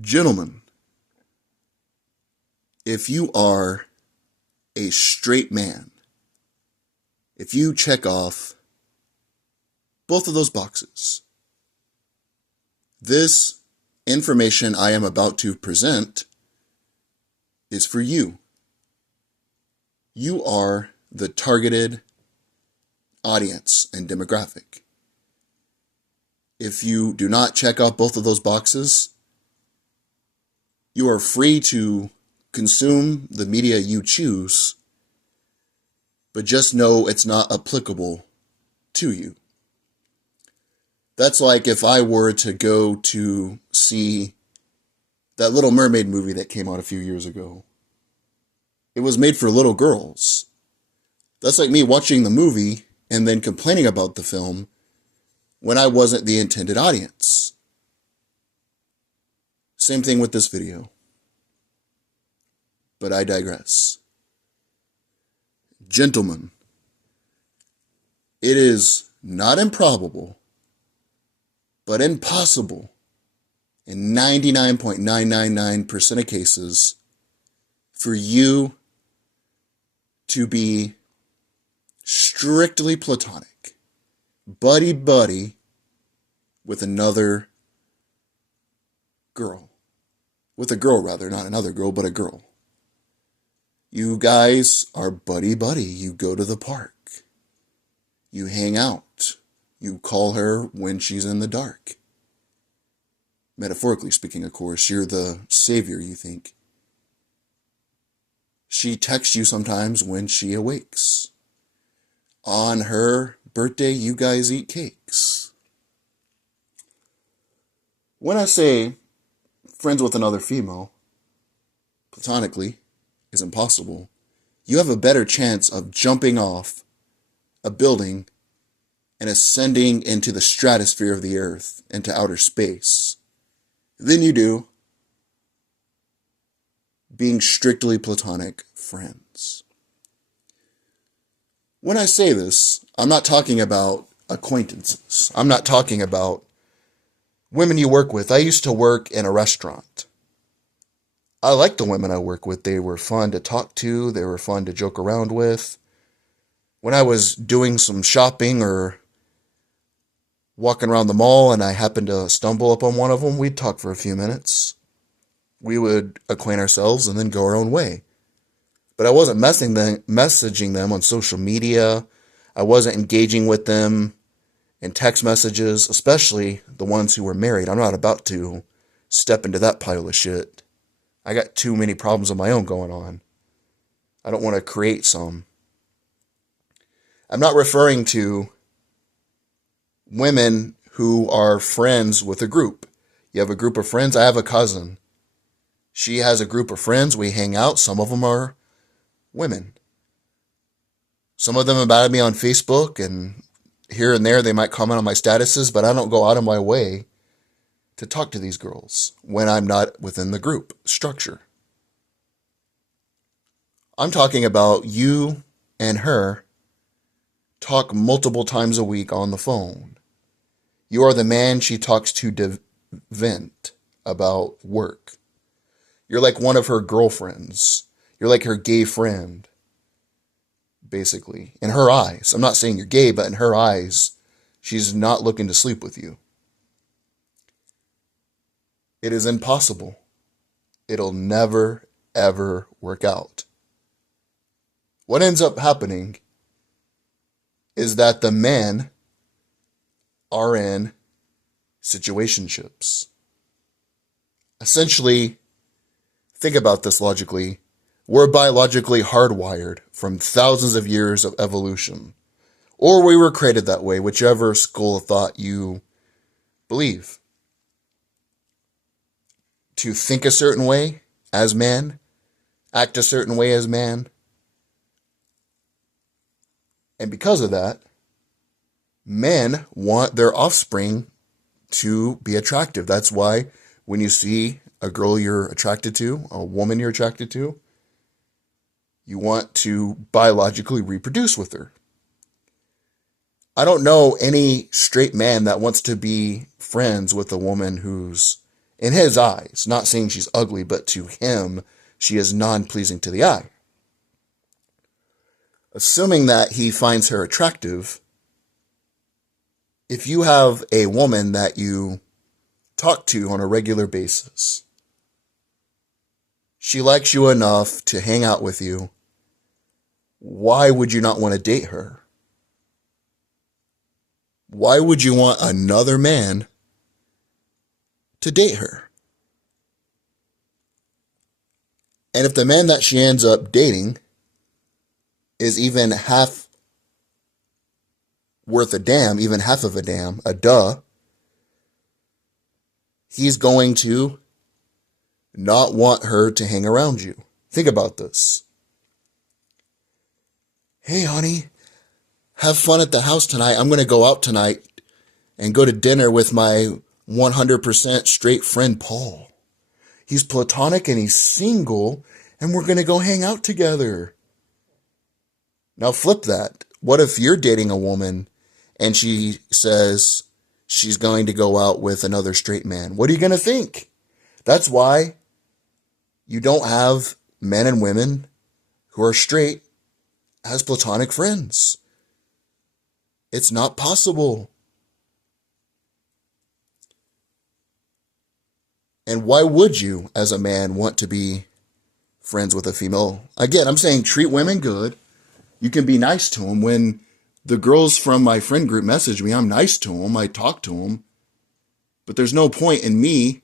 Gentlemen, if you are a straight man, if you check off both of those boxes, this information I am about to present is for you. You are the targeted audience and demographic. If you do not check off both of those boxes, you are free to consume the media you choose, but just know it's not applicable to you. That's like if I were to go to see that Little Mermaid movie that came out a few years ago. It was made for little girls. That's like me watching the movie and then complaining about the film when I wasn't the intended audience. Same thing with this video. But I digress. Gentlemen, it is not improbable, but impossible in 99.999% of cases for you to be strictly platonic, buddy-buddy with another girl. With a girl, rather, not another girl, but a girl. You guys are buddy-buddy. You go to the park. You hang out. You call her when she's in the dark. Metaphorically speaking, of course, you're the savior, you think. She texts you sometimes when she awakes. On her birthday, you guys eat cakes. When I say friends with another female, platonically, is impossible, you have a better chance of jumping off a building and ascending into the stratosphere of the earth, into outer space, than you do being strictly platonic friends. When I say this, I'm not talking about acquaintances. I'm not talking about women you work with. I used to work in a restaurant. I like the women I work with. They were fun to talk to. They were fun to joke around with. When I was doing some shopping or walking around the mall and I happened to stumble upon one of them, we'd talk for a few minutes. We would acquaint ourselves and then go our own way. But I wasn't messaging them on social media. I wasn't engaging with them in text messages, especially the ones who were married. I'm not about to step into that pile of shit. I got too many problems of my own going on. I don't want to create some. I'm not referring to women who are friends with a group. You have a group of friends. I have a cousin. She has a group of friends. We hang out. Some of them are women. Some of them invited me on Facebook, and here and there they might comment on my statuses, but I don't go out of my way to talk to these girls when I'm not within the group structure. I'm talking about you and her talk multiple times a week on the phone. You are the man she talks to vent about work. You're like one of her girlfriends. You're like her gay friend, basically. In her eyes. I'm not saying you're gay, but in her eyes, she's not looking to sleep with you. It is impossible. It'll never, ever work out. What ends up happening is that the men are in situationships. Essentially, think about this logically. We're biologically hardwired from thousands of years of evolution. Or we were created that way, whichever school of thought you believe. To think a certain way as man, act a certain way as man. And because of that, men want their offspring to be attractive. That's why when you see a girl you're attracted to, a woman you're attracted to, you want to biologically reproduce with her. I don't know any straight man that wants to be friends with a woman who's In his eyes, not saying she's ugly, but to him, she is non-pleasing to the eye. Assuming that he finds her attractive, if you have a woman that you talk to on a regular basis, she likes you enough to hang out with you, why would you not want to date her? Why would you want another man to date her? And if the man that she ends up dating is even half worth a damn, even half of a damn, a duh, he's going to not want her to hang around you. Think about this. Hey, honey, have fun at the house tonight. I'm going to go out tonight and go to dinner with my 100% straight friend, Paul. He's platonic and he's single, and we're going to go hang out together. Now flip that. What if you're dating a woman and she says she's going to go out with another straight man? What are you going to think? That's why you don't have men and women who are straight as platonic friends. It's not possible. And why would you, as a man, want to be friends with a female? Again, I'm saying treat women good. You can be nice to them. When the girls from my friend group message me, I'm nice to them. I talk to them. But there's no point in me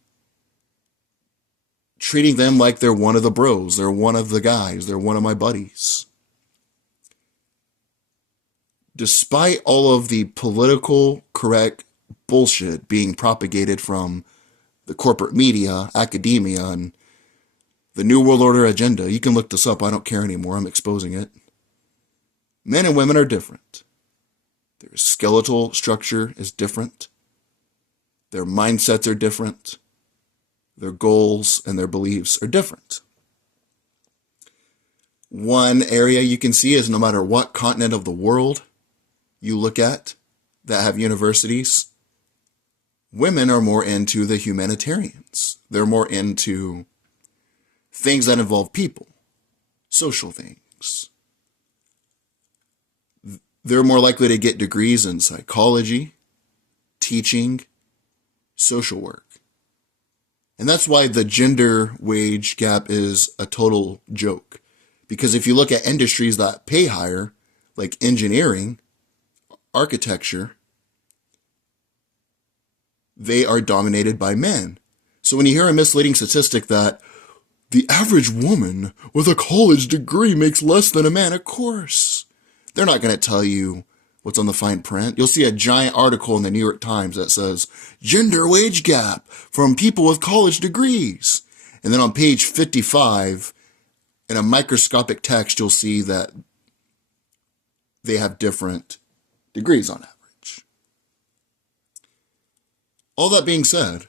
treating them like they're one of the bros. They're one of the guys. They're one of my buddies. Despite all of the political correct bullshit being propagated from the corporate media, academia, and the New World Order agenda, you can look this up. I don't care anymore. I'm exposing it. Men and women are different. Their skeletal structure is different. Their mindsets are different. Their goals and their beliefs are different. One area you can see is no matter what continent of the world you look at that have universities, women are more into the humanitarians. They're more into things that involve people, social things. They're more likely to get degrees in psychology, teaching, social work. And that's why the gender wage gap is a total joke. Because if you look at industries that pay higher, like engineering, architecture, they are dominated by men. So when you hear a misleading statistic that the average woman with a college degree makes less than a man, of course, they're not going to tell you what's on the fine print. You'll see a giant article in the New York Times that says, gender wage gap from people with college degrees. And then on page 55, in a microscopic text, you'll see that they have different degrees on average. All that being said,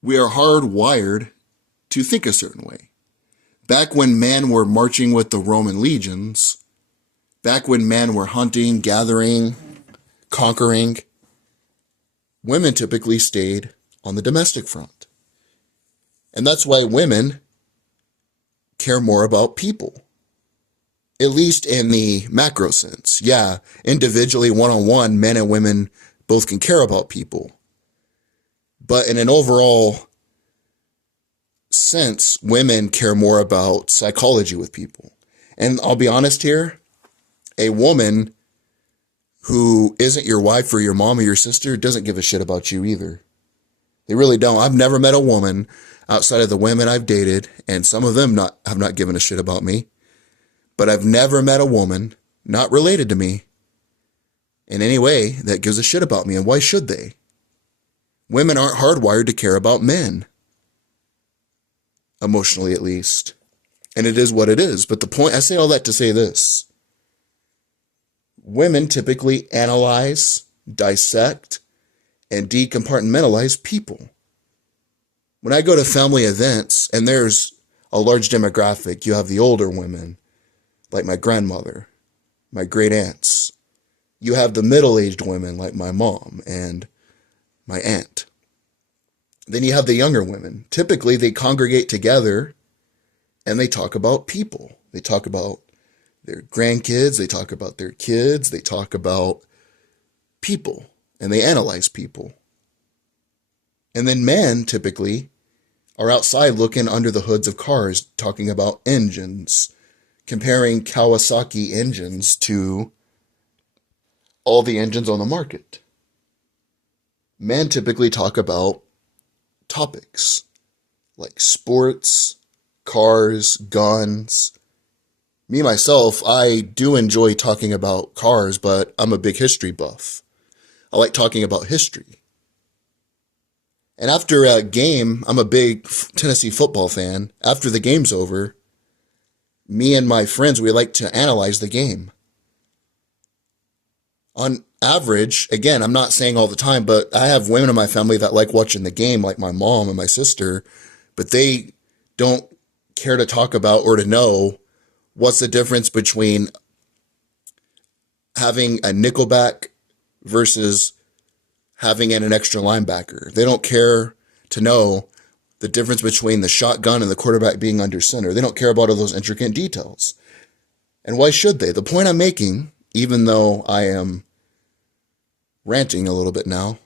we are hardwired to think a certain way. Back when men were marching with the Roman legions, back when men were hunting, gathering, conquering, women typically stayed on the domestic front. And that's why women care more about people. At least in the macro sense. Yeah, individually, one-on-one, men and women both can care about people. But in an overall sense, women care more about psychology with people. And I'll be honest here, a woman who isn't your wife or your mom or your sister doesn't give a shit about you either. They really don't. I've never met a woman outside of the women I've dated, and some of them have not given a shit about me. But I've never met a woman not related to me in any way that gives a shit about me. And why should they? Women aren't hardwired to care about men. Emotionally, at least. And it is what it is. But the point, I say all that to say this. Women typically analyze, dissect, and decompartmentalize people. When I go to family events, and there's a large demographic, you have the older women, like my grandmother, my great aunts. You have the middle-aged women like my mom and my aunt. Then you have the younger women. Typically, they congregate together and they talk about people. They talk about their grandkids, they talk about their kids, they talk about people, and they analyze people. And then men typically are outside looking under the hoods of cars, talking about engines, comparing Kawasaki engines to all the engines on the market. Men typically talk about topics like sports, cars, guns. Me, myself, I do enjoy talking about cars, but I'm a big history buff. I like talking about history. And after a game, I'm a big Tennessee football fan. After the game's over, me and my friends, we like to analyze the game. On average, again, I'm not saying all the time, but I have women in my family that like watching the game, like my mom and my sister, but they don't care to talk about or to know what's the difference between having a nickelback versus having an extra linebacker. They don't care to know the difference between the shotgun and the quarterback being under center. They don't care about all those intricate details. And why should they? The point I'm making, even though I am ranting a little bit now,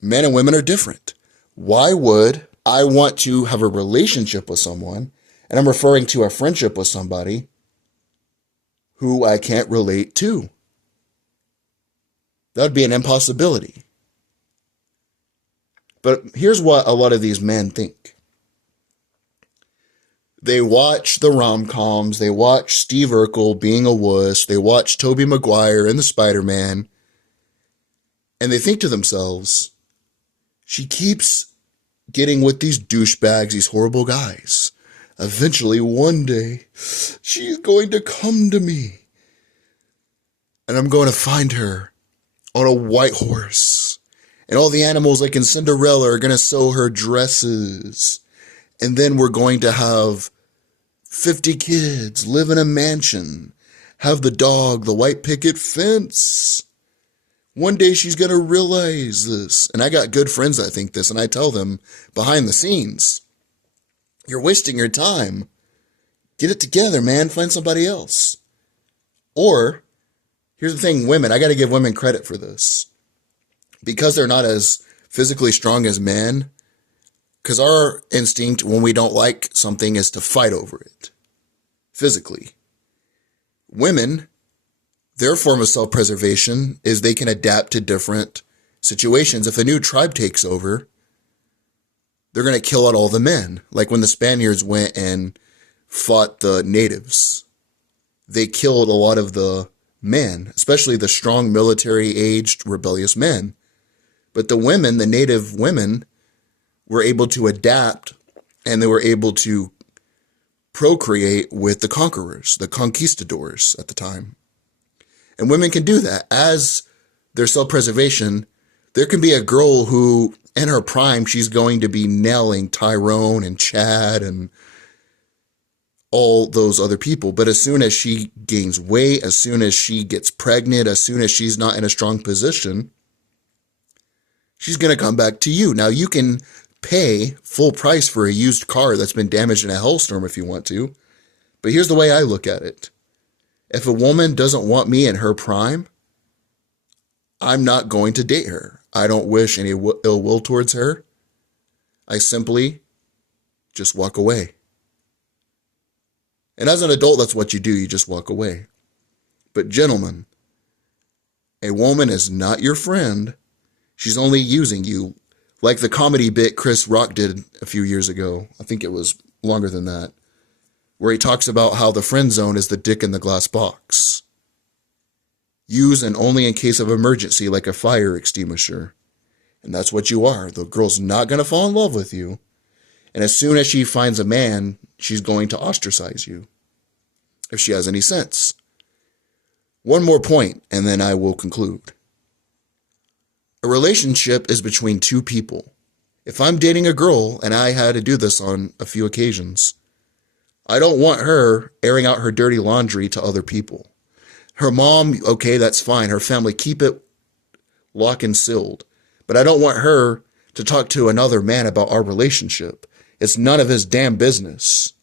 men and women are different. Why would I want to have a relationship with someone, and I'm referring to a friendship with somebody who I can't relate to? That would be an impossibility. But here's what a lot of these men think. They watch the rom-coms, they watch Steve Urkel being a wuss, they watch Tobey Maguire and the Spider-Man, and they think to themselves, she keeps getting with these douchebags, these horrible guys. Eventually, one day, she's going to come to me, and I'm going to find her on a white horse. And all the animals like in Cinderella are going to sew her dresses. And then we're going to have 50 kids, live in a mansion, have the dog, the white picket fence. One day she's going to realize this. And I got good friends that think this, and I tell them behind the scenes, you're wasting your time. Get it together, man. Find somebody else. Or, here's the thing, women, I got to give women credit for this. Because they're not as physically strong as men, because our instinct when we don't like something is to fight over it, physically. Women, their form of self-preservation is they can adapt to different situations. If a new tribe takes over, they're going to kill out all the men. Like when the Spaniards went and fought the natives, they killed a lot of the men, especially the strong military-aged rebellious men. But the women, the native women, were able to adapt, and they were able to procreate with the conquerors, the conquistadors at the time. And women can do that. As their self-preservation, there can be a girl who, in her prime, she's going to be nailing Tyrone and Chad and all those other people. But as soon as she gains weight, as soon as she gets pregnant, as soon as she's not in a strong position, she's going to come back to you. Now, you can pay full price for a used car that's been damaged in a hailstorm if you want to. But here's the way I look at it. If a woman doesn't want me in her prime, I'm not going to date her. I don't wish any ill will towards her. I simply just walk away. And as an adult, that's what you do. You just walk away. But gentlemen, a woman is not your friend. She's only using you, like the comedy bit Chris Rock did a few years ago. I think it was longer than that, where he talks about how the friend zone is the dick in the glass box. Use and only in case of emergency, like a fire extinguisher. And that's what you are. The girl's not going to fall in love with you. And as soon as she finds a man, she's going to ostracize you, if she has any sense. One more point, and then I will conclude. A relationship is between two people. If I'm dating a girl, and I had to do this on a few occasions, I don't want her airing out her dirty laundry to other people. Her mom, okay, that's fine. Her family, keep it lock and sealed. But I don't want her to talk to another man about our relationship. It's none of his damn business.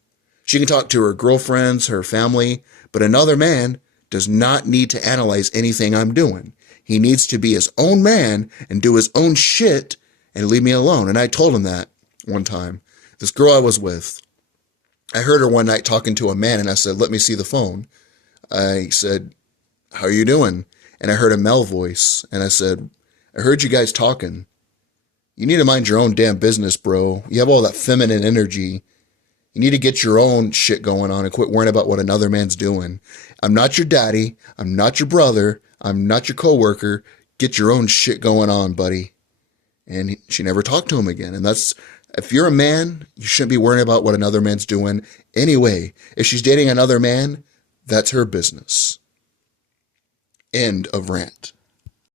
She can talk to her girlfriends, her family, but another man does not need to analyze anything I'm doing. He needs to be his own man and do his own shit and leave me alone. And I told him that one time. This girl I was with, I heard her one night talking to a man, and I said, let me see the phone. I said, how are you doing? And I heard a male voice, and I said, I heard you guys talking. You need to mind your own damn business, bro. You have all that feminine energy. You need to get your own shit going on and quit worrying about what another man's doing. I'm not your daddy. I'm not your brother. I'm not your coworker. Get your own shit going on, buddy. And she never talked to him again. And that's, if you're a man, you shouldn't be worrying about what another man's doing. Anyway, if she's dating another man, that's her business. End of rant.